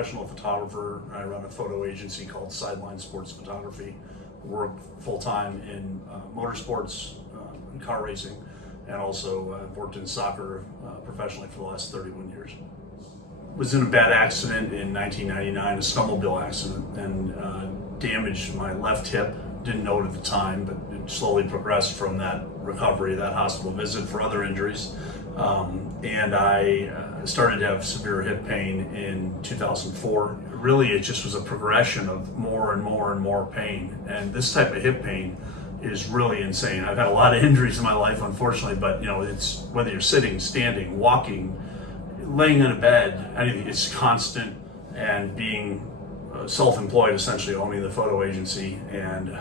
professional photographer. I run a photo agency called Sideline Sports Photography. Work full-time in motorsports and car racing, and also worked in soccer professionally for the last 31 years. Was in a bad accident in 1999, a snowmobile accident, and damaged my left hip. Didn't know it at the time, but it slowly progressed from that recovery, that hospital visit for other injuries. And I started to have severe hip pain in 2004. Really, it just was a progression of more and more and more pain. And this type of hip pain is really insane. I've had a lot of injuries in my life, unfortunately, but it's whether you're sitting, standing, walking, laying in a bed, anything, it's constant. And being self-employed, essentially owning the photo agency, and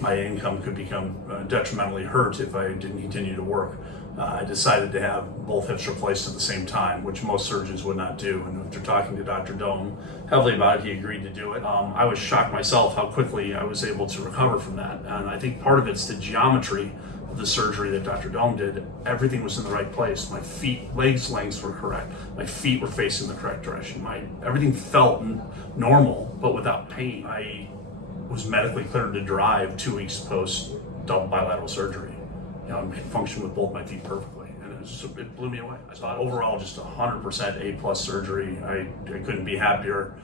my income could become detrimentally hurt if I didn't continue to work. I decided to have both hips replaced at the same time, which most surgeons would not do. And after talking to Dr. Dome heavily about it, he agreed to do it. I was shocked myself how quickly I was able to recover from that. And I think part of it's the geometry of the surgery that Dr. Dome did. Everything was in the right place. My feet, legs lengths were correct. My feet were facing the correct direction. Everything felt normal, but without pain. I was medically cleared to drive 2 weeks post double bilateral surgery. I function with both my feet perfectly, and it blew me away. I thought overall just 100% A+ surgery. I couldn't be happier.